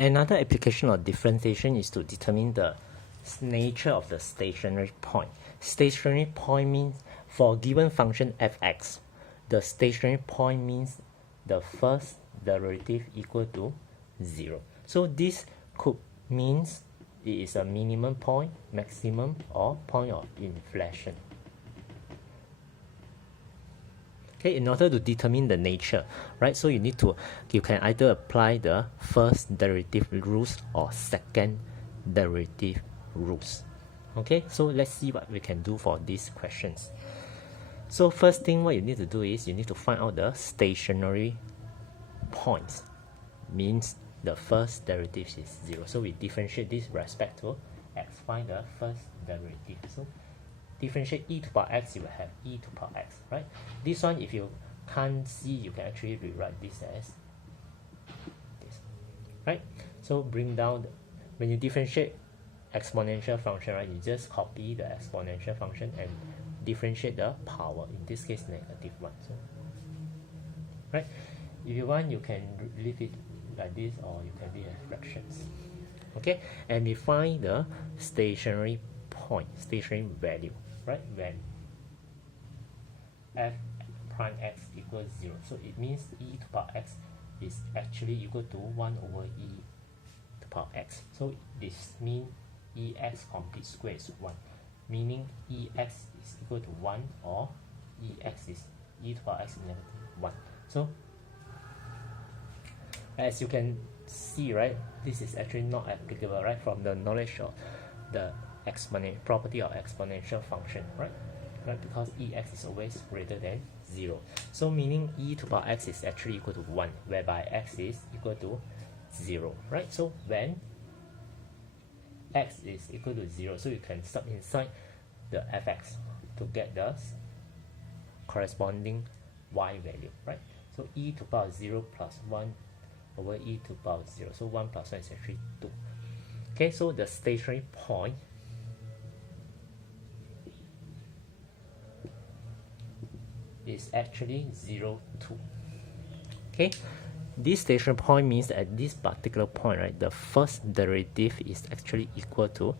Another application of differentiation is to determine the nature of the stationary point. Stationary point means for given function fx, the stationary point means the first derivative equal to 0. So this could means it is a minimum point, maximum, or point of inflection. Okay, in order to determine the nature, right? So you can either apply the first derivative rules or second derivative rules. Okay, so let's see what we can do for these questions. So first thing what you need to do is you need to find out the stationary points. Means the first derivative is 0. So we differentiate this respect to x. Find the first derivative. So differentiate e to the power x, you will have e to the power x, right? This one, if you can't see, you can actually rewrite this as this, right? So bring down, when you differentiate exponential function, right, you just copy the exponential function and differentiate the power, in this case negative 1. So, right? If you want, you can leave it like this, or you can leave it as fractions. Okay, and we find the stationary point, stationary value, right, when f prime x equals 0. So it means e to the power x is actually equal to 1 over e to the power x. So this means ex complete square is 1, meaning ex is equal to 1, or ex is e to the power x negative 1. So as you can see, right, this is actually not applicable, right, from the knowledge of the property of exponential function, right, because ex is always greater than 0. So meaning e to the power x is actually equal to 1, whereby x is equal to 0, right? So when x is equal to 0, so you can sub inside the fx to get the corresponding y value, right? So e to the power 0 plus 1 over e to the power 0. So 1 plus 1 is actually 2. Okay, so the stationary point is actually 0, 2. Okay, this stationary point means that at this particular point, right, the first derivative is actually equal to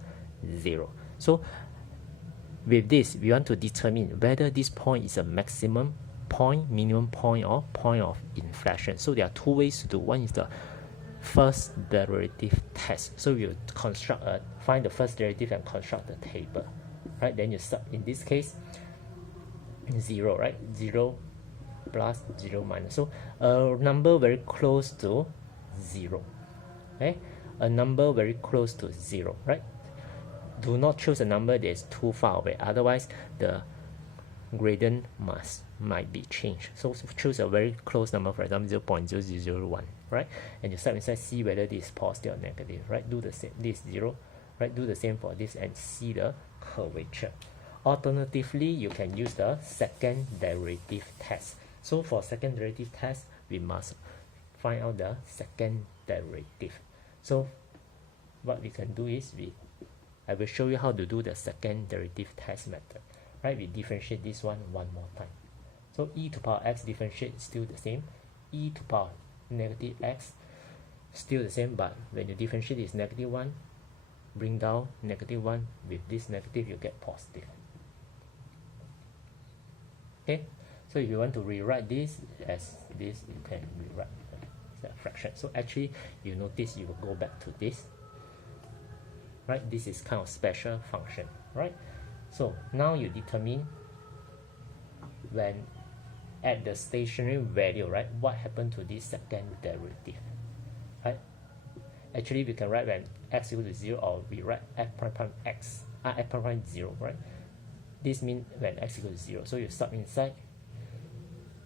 0. So with this, we want to determine whether this point is a maximum point, minimum point, or point of inflection. So there are two ways to do. One is the first derivative test. So you find the first derivative and construct the table, right? Then you sub, in this case, 0, right? 0 plus 0 minus. So a number very close to 0. Okay, a number very close to 0, right? Do not choose a number that is too far away, otherwise the gradient might be changed. So choose a very close number, for example 0.0001, right? And you sub inside, see whether this is positive or negative, right? Do the same, this is 0, right? Do the same for this and see the curvature. Alternatively, you can use the second derivative test. So for second derivative test, we must find out the second derivative. So what we can do is I will show you how to do the second derivative test method. Right, we differentiate this one more time. So e to the power x differentiate is still the same. E to the power negative x still the same, but when you differentiate is negative 1, bring down negative 1, with this negative you get positive. Okay, so if you want to rewrite this as this, you can rewrite the fraction. So actually you notice you will go back to this, right? This is kind of special function, right? So now you determine when at the stationary value, right, what happened to this second derivative, right? Actually we can write when x equal to 0, or we write f prime x, f prime 0, right? This means when x equal to 0. So you sub inside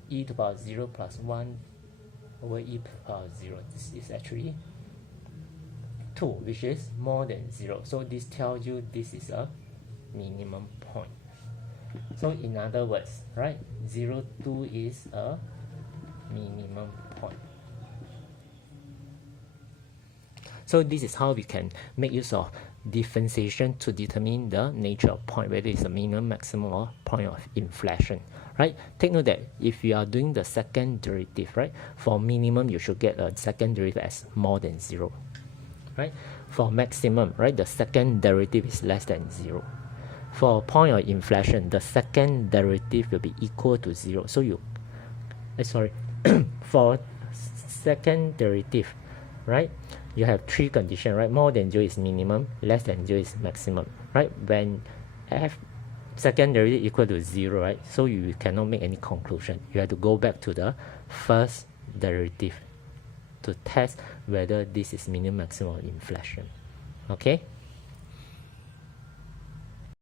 e to the power 0 plus 1 over e to the power 0. This is actually 2, which is more than 0. So this tells you this is a minimum point. So in other words, right, 0, 2 is a minimum point. So this is how we can make use of differentiation to determine the nature of point, whether it's a minimum, maximum, or point of inflection, right? Take note that if you are doing the second derivative, right, for minimum you should get a second derivative as more than 0, right? For maximum, right, the second derivative is less than 0. For point of inflection, the second derivative will be equal to 0. So you, for second derivative, right, you have three conditions, right? More than 0 is minimum, less than 0 is maximum, right? When f second derivative equal to 0, right, so you cannot make any conclusion. You have to go back to the first derivative to test whether this is minimum, maximum, or inflection. Okay.